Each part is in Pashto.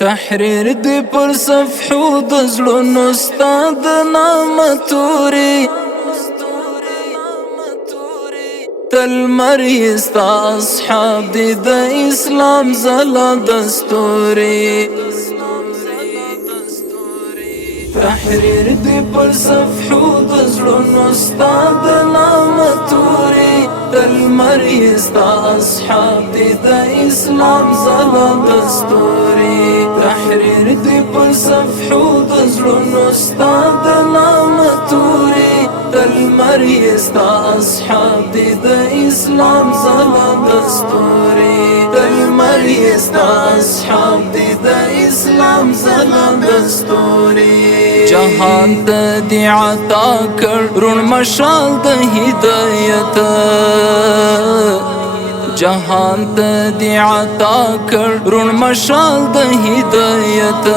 تحریر دی پر صفحو د زړونو ستا د نامه توري تل مری ستا اصحاب دی د اسلام ځلا دستوري تحریر دی پر صفحو د زړونو ستا د نامه توري تل مری ستا اصحاب دی د اسلام ځلا دستوري تحریر دی پر صفحو د زړونو ستا د نامه توري تل مری ستا اصحاب دی د اسلام ځلا دستوري تل مری ستا اصحاب دی د اسلام ځلا دستوري جهان ته دی عطا کړ رون مشال د هدایت جهان ته دی عطا کړ رون مشال د هدایت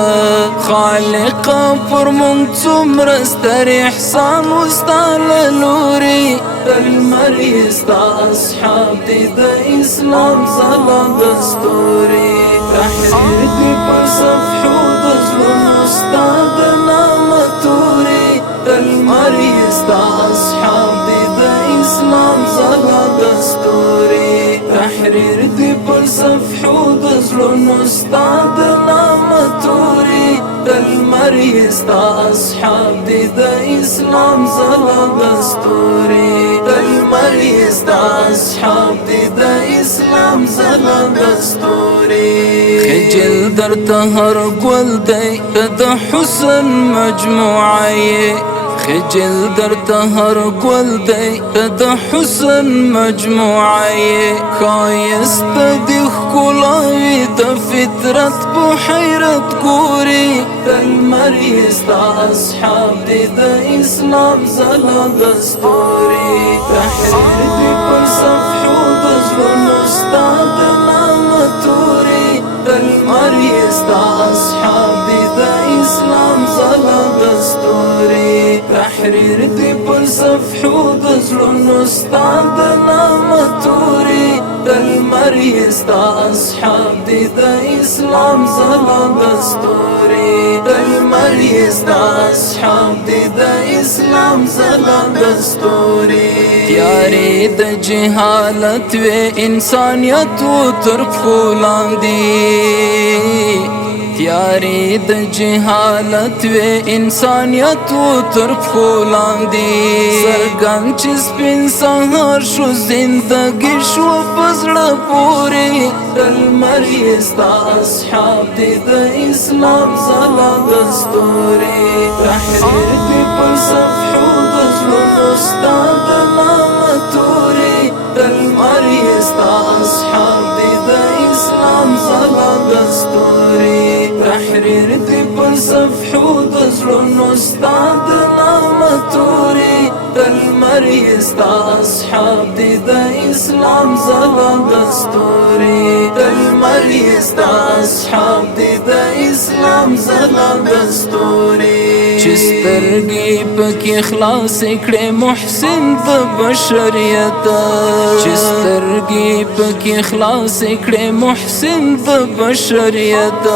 خالق پر مونږ څومره ستر احسان وستاله لوري تل مری ستا اصحاب دی د اسلام ځلا دستوري تحریر دی پر صفحو د زړونو ستا د نامه توري تل مری ستا اصحاب دی د اسلام ځلا دستوري تحریر دی پر صفحو د زړونو ستا د نامه توري تل مری ستا اصحاب دی د اسلام ځلا دستوري تل مری ستا اصحاب دی د اسلام ځلا دستوري خجل درته هر ګل دی د حسن مجموعه خجل درته هر ګل دی د حسن مجموعه ښایست دی ښکلاوي د فطرت په حیرت ګوري تل مری ستا اصحاب دی د اسلام ځلا دستوري تحریر دی پر صفحو د زړونو ستا د نامه توري تل مری ستا اصحاب دی د اسلام ځلا دستوري تحریر دی پر صفحو د زړونو ستا د نامه توري تل مری ستا اصحاب دی د اسلام ځلا دستوري تل مری ستا اصحاب دی د اسلام ځلا دستوري تیارې د جهالت و انسانیت و تر پښو لاندې تیارې د جهالت و انسانیت و تر پښو لاندې څرګند چې سپین سهار شو زندګي شو په زړه پورې تل مری ستا اصحاب دی د اسلام ځلا دستوري تحریر دی پر صفحو د زړونو ستا د نامه توري تل مری ستا اصحاب دی د اسلام ځلا دستوري تحریر دی پر صفحو د زړونو ستا د نامه توري تل مری ستا اصحاب دی د اسلام ځلا دستوري تل مری ستا اصحاب دی د اسلام ځلا دستوري چې سترګې پکې خلاص کړې محسن د بشریت چې سترګې پکې خلاص کړې محسن د بشریت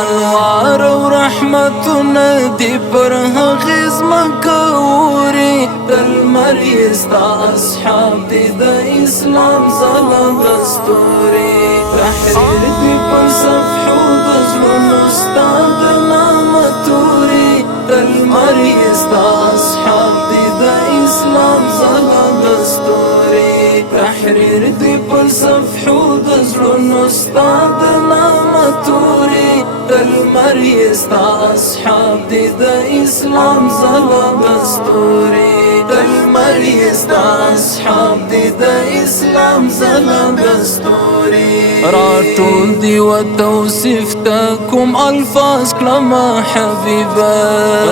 انوار او رحمتونه دی پر هغې ځمکه اوري تل مری ستا اصحاب دی د اسلام ځلا دستوري تحریر دی پر صفحو د زړونو ستا د نامه توري تل مری ستا اصحاب دی د اسلام ځلا دستوري تحریر دی پر صفحو د زړونو ستا د نامه توري تل مری ستا اصحاب دی د اسلام ځلا دستوري تل مری ستا اصحاب دی د اسلام ځلا دستوري راټول دی و توصیف ته کوم الفاظ کلمه حبیبه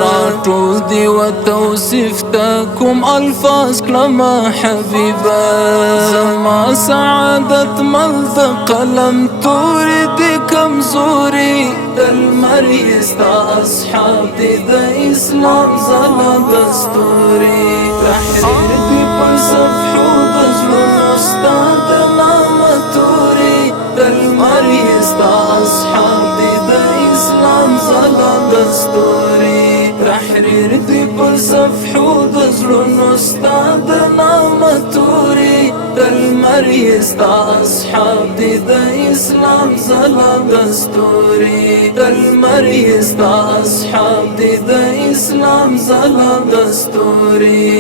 راټول دی و توصیف ته کوم الفاظ کلمه حبیبه زما سعادت مل د قلم توري دی کمزوري تل مری ستا اصحاب دی د اسلام ځلا دستوري تحریر دی پر صفحو د زړونو ستا د نامه توري تل مری ستا اصحاب دی د ستوري تحریر دی پر صفحو دزلونو ستا د نامه توري دلمری ستا اصحاب دی د اسلام ځلانده ستوري دلمری ستا اصحاب دی د اسلام ځلانده ستوري